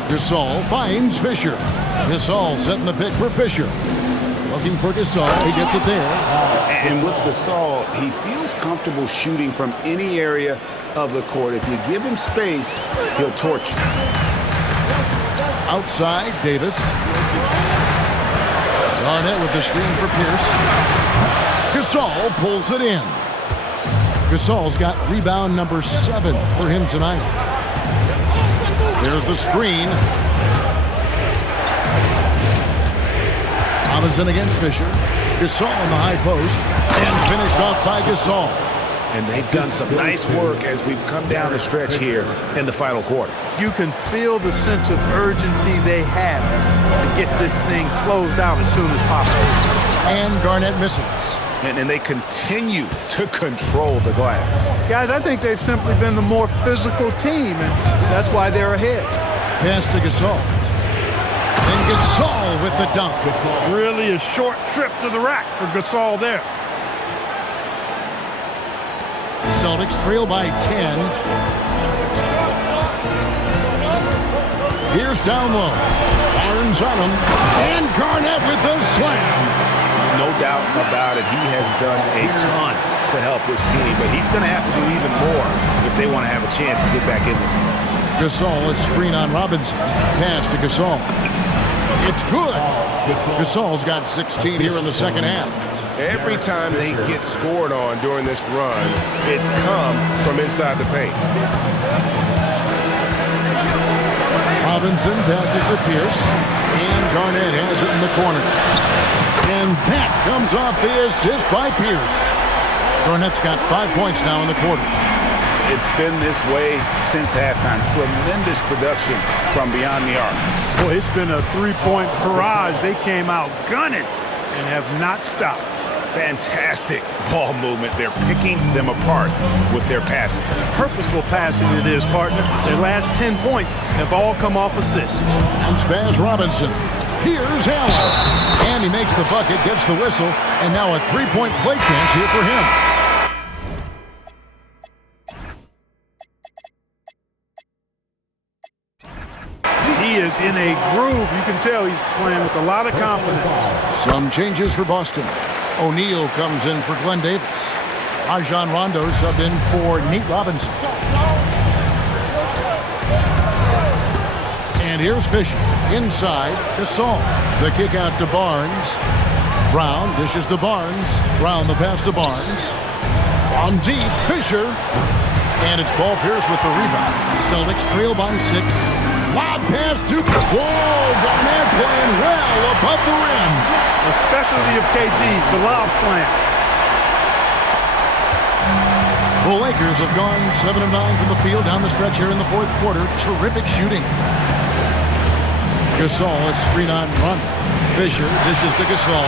Gasol finds Fisher. Gasol setting the pick for Fisher. Looking for Gasol. He gets it there. And with Gasol, he feels comfortable shooting from any area of the court. If you give him space, he'll torch you. Outside, Davis. Garnett with the screen for Pierce. Gasol pulls it in. Gasol's got rebound number 7 for him tonight. There's the screen. Robinson against Fisher. Gasol on the high post. And finished off by Gasol. And they've done some nice work as we've come down the stretch here in the final quarter. You can feel the sense of urgency they have to get this thing closed out as soon as possible. And Garnett misses. And they continue to control the glass. Guys, I think they've simply been the more physical team, and that's why they're ahead. Pass to Gasol. And Gasol with the dunk. Really a short trip to the rack for Gasol there. Celtics trail by 10. Here's down low. Barnes on him. And Garnett with the slam. No doubt about it. He has done a ton to help his team, but he's going to have to do even more if they want to have a chance to get back in this one. Gasol, a screen on Robinson. Pass to Gasol. It's good. Gasol's got 16 here in the second half. Every time they get scored on during this run, it's come from inside the paint. Robinson passes to Pierce, and Garnett has it in the corner. And that comes off the assist by Pierce. Garnett's got 5 points now in the quarter. It's been this way since halftime. Tremendous production from beyond the arc. Boy, it's been a three-point barrage. They came out gunning and have not stopped. Fantastic ball movement. They're picking them apart with their passing. Purposeful passing it is, partner. Their last 10 points have all come off assists. And Spaz Robinson. Here's Allen. And he makes the bucket, gets the whistle, and now a 3-point play chance here for him. He is in a groove. You can tell he's playing with a lot of confidence. Some changes for Boston. O'Neal comes in for Glenn Davis. Rajon Rondo subbed in for Nate Robinson. And here's Fisher. Inside, Gasol. The kick out to Barnes. Brown dishes to Barnes. Brown the pass to Barnes. On deep, Fisher. And it's Paul Pierce with the rebound. Celtics trail by 6. Lob pass to... Whoa! Garnett playing well above the rim. A specialty of KG's, the lob slam. The Lakers have gone 7 of 9 from the field down the stretch here in the fourth quarter. Terrific shooting. Gasol, a screen on Rondo. Fisher dishes to Gasol.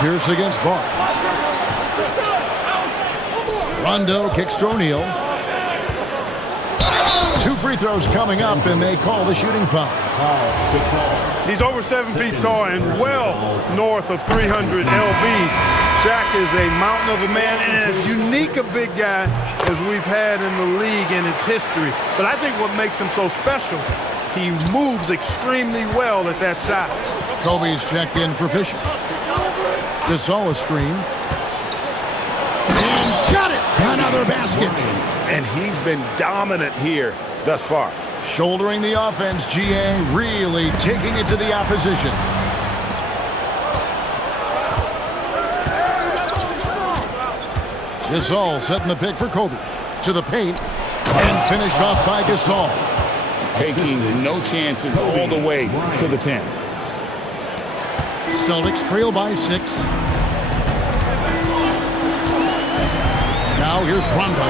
Pierce against Barnes. Rondo kicks to O'Neal. 2 free throws coming up, and they call the shooting foul. He's over 7 feet tall and well north of 300 lbs. Shaq is a mountain of a man and as unique a big guy as we've had in the league in its history. But I think what makes him so special, he moves extremely well at that size. Kobe's checked in for Fisher. Gasol a screen. And got it! Another basket. And he's been dominant here thus far. Shouldering the offense, GA really taking it to the opposition. Gasol setting the pick for Kobe. To the paint. And finished off by Gasol. Taking no chances all the way to the 10. Celtics trail by 6. Now here's Rondo.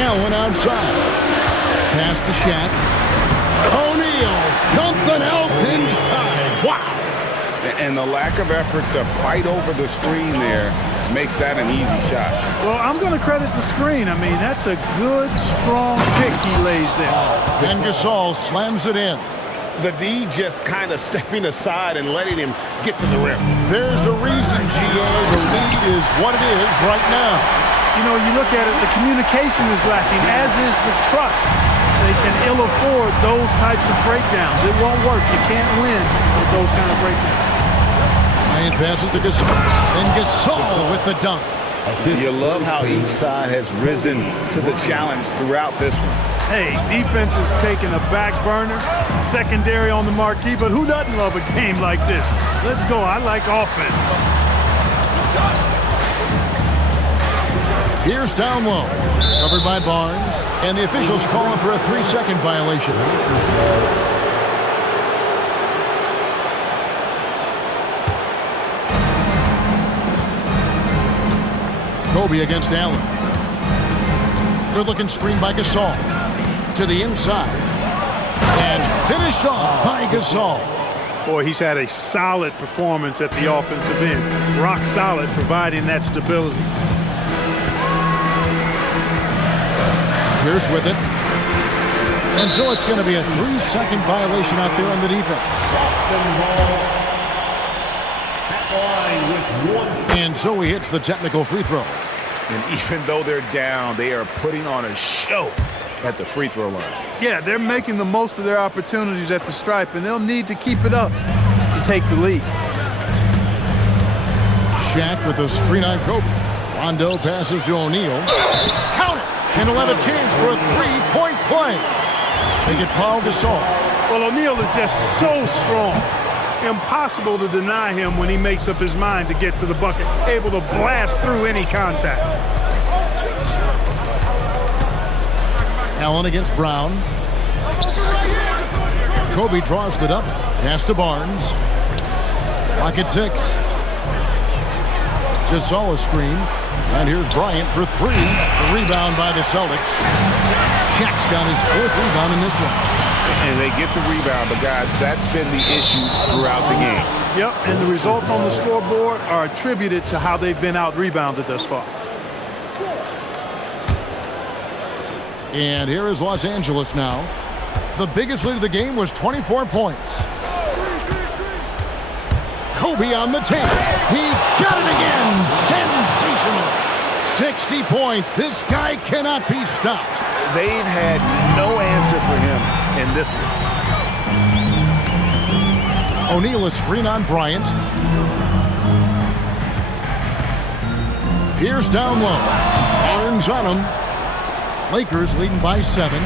Allen outside. Pass to Shaq. O'Neal. Something else inside. Wow. And the lack of effort to fight over the screen there makes that an easy shot. Well, I'm going to credit the screen. I mean, that's a good, strong pick he lays there. And Gasol slams it in. The D just kind of stepping aside and letting him get to the rim. There's a reason, GA. The lead is what it is right now. You know, you look at it, the communication is lacking, as is the trust. They can ill afford those types of breakdowns. It won't work. You can't win with those kind of breakdowns. Ryan passes to Gasol. And Gasol with the dunk. You love how each side has risen to the challenge throughout this one. Hey, defense is taking a back burner, secondary on the marquee, but who doesn't love a game like this? Let's go. I like offense. Pierce down low. Covered by Barnes. And the officials calling for a 3-second violation. Kobe against Allen. Good-looking screen by Gasol. To the inside. And finished off by Gasol. Boy, he's had a solid performance at the offensive end. Rock solid, providing that stability. Pierce with it. And so it's going to be a 3-second violation out there on the defense. And so he hits the technical free throw. And even though they're down, they are putting on a show at the free throw line. Yeah, they're making the most of their opportunities at the stripe, and they'll need to keep it up to take the lead. Shaq with a screen on Kobe. Rondo passes to O'Neal. Count it! And he'll have a chance for a 3-point play. They get Paul Gasol. Well, O'Neal is just so strong. Impossible to deny him when he makes up his mind to get to the bucket, able to blast through any contact. Allen against Brown. Kobe draws the double. Pass to Barnes. Pocket 6. Gasol a screen. And here's Bryant for 3. The rebound by the Celtics. Shaq's got his 4th rebound in this one. And they get the rebound, but guys, that's been the issue throughout the game. Yep, and the results on the scoreboard are attributed to how they've been out-rebounded thus far. And here is Los Angeles now. The biggest lead of the game was 24 points. Kobe on the tape. He got it again. Sensational. 60 points. This guy cannot be stopped. They've had no answer for him in this one. O'Neal a screen on Bryant. Pierce down low. Barnes on him. Lakers leading by 7.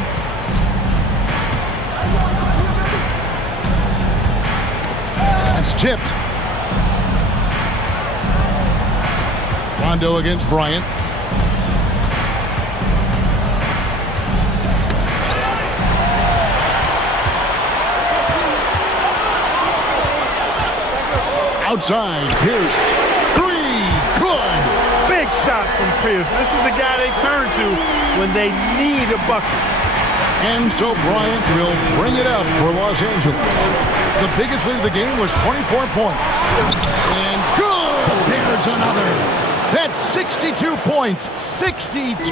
That's tipped. Rondo against Bryant. Outside, Pierce. 3, good. Big shot from Pierce. This is the guy they turn to when they need a bucket. And so Bryant will bring it up for Los Angeles. The biggest lead of the game was 24 points. And good! There's another. That's 62 points. 62.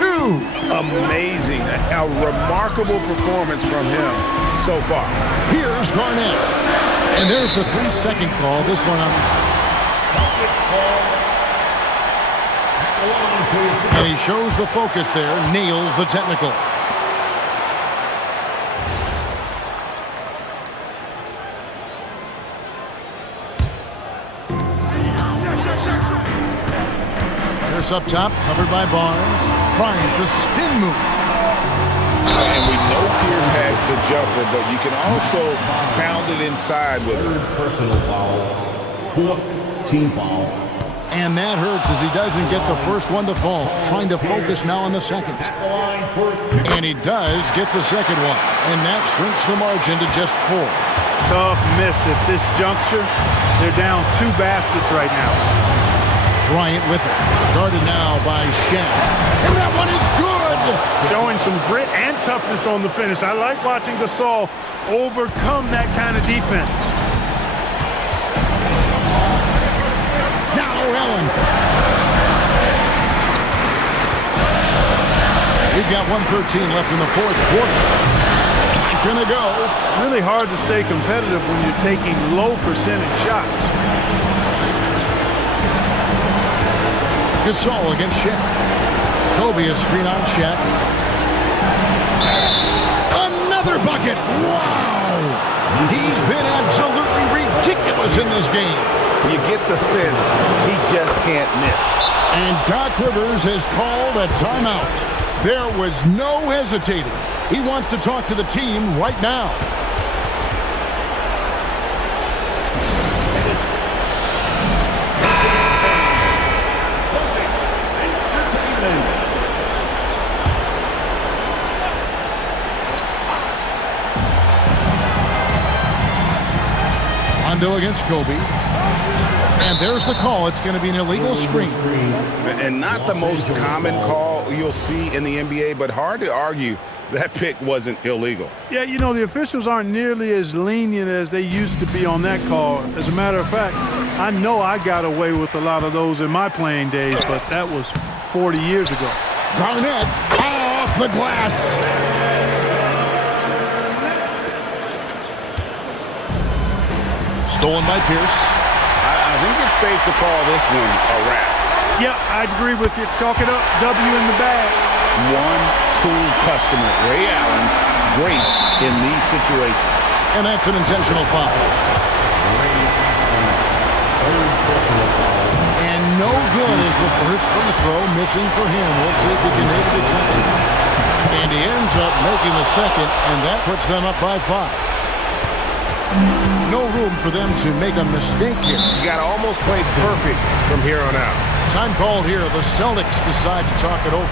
Amazing. A remarkable performance from him so far. Here's Garnett. And there's the 3-second call. This one up. And he shows the focus there. Nails the technical. Up top, covered by Barnes. Tries the spin move. And we know Pierce has the jumper, but you can also pound it inside with it. Personal foul. Fourth team foul. And that hurts as he doesn't get the first one to fall. Trying to focus now on the second. And he does get the second one. And that shrinks the margin to just 4. Tough miss at this juncture. They're down 2 baskets right now. Bryant with it. Guarded now by Shaq. And that one is good! Showing some grit and toughness on the finish. I like watching Gasol overcome that kind of defense. Now Allen. He's got 1:13 left in the fourth quarter. Gonna go. Really hard to stay competitive when you're taking low percentage shots. Gasol against Shaq. Kobe a screen on Shaq. Another bucket. Wow! He's been absolutely ridiculous in this game. You get the sense he just can't miss. And Doc Rivers has called a timeout. There was no hesitating. He wants to talk to the team right now. Rondo against Kobe. And there's the call. It's going to be an illegal screen. And not the most common call you'll see in the NBA, but hard to argue that pick wasn't illegal. Yeah, you know, the officials aren't nearly as lenient as they used to be on that call. As a matter of fact, I know I got away with a lot of those in my playing days, but that was 40 years ago. Garnett off the glass. Stolen by Pierce. I think it's safe to call this one a wrap. Yeah, I agree with you. Chalk it up. W in the bag. One cool customer, Ray Allen, great in these situations. And that's an intentional foul. And no good is the first free throw missing for him. We'll see if he can make the second. And he ends up making the second, and that puts them up by 5. No room for them to make a mistake here. You got to almost play perfect from here on out. Time called here. The Celtics decide to talk it over.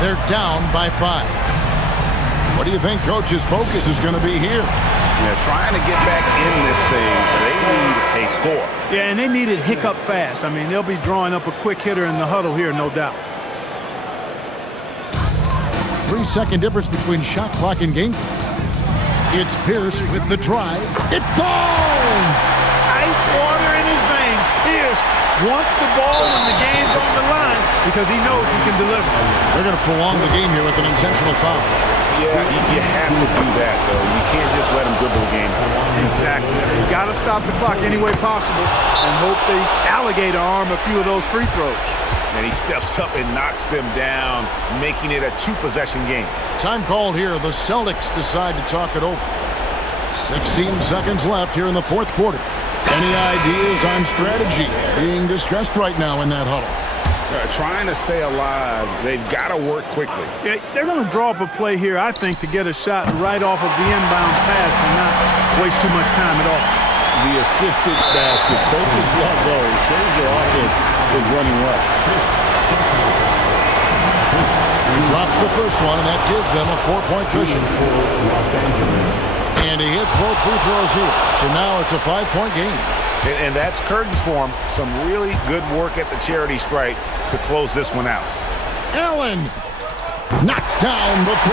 They're down by 5. What do you think Coach's focus is going to be here? Yeah, trying to get back in this thing. They need a score. Yeah, and they need it hiccup fast. I mean, they'll be drawing up a quick hitter in the huddle here, no doubt. 3-second difference between shot clock and game. It's Pierce with the drive. It falls! Ice water in his veins. Pierce wants the ball when the game's on the line because he knows he can deliver. They're going to prolong the game here with an intentional foul. Yeah, you have to do that, though. You can't just let him dribble the game out. Exactly. You got to stop the clock any way possible and hope they alligator arm a few of those free throws. And he steps up and knocks them down, making it a 2-possession game. Time called here. The Celtics decide to talk it over. 16 seconds left here in the fourth quarter. Any ideas on strategy being discussed right now in that huddle? Trying to stay alive, they've got to work quickly. Yeah, they're going to draw up a play here, I think, to get a shot right off of the inbound pass and not waste too much time at all. The assisted basket. Coaches love those. Shows your offense is running well. He drops the first one, and that gives them a 4-point cushion. And he hits both free throws here. So now it's a 5-point game. And that's curtains for him. Some really good work at the charity stripe to close this one out. Allen knocks down the 3.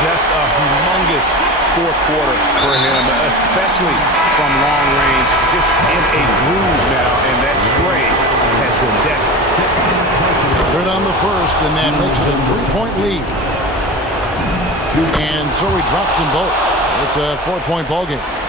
Just a humongous fourth quarter for him, especially from long range. Just in a groove now, and that trade has vendetta. Good on the first, and that makes it a 3-point lead. And so he drops them both. It's a 4-point ball game.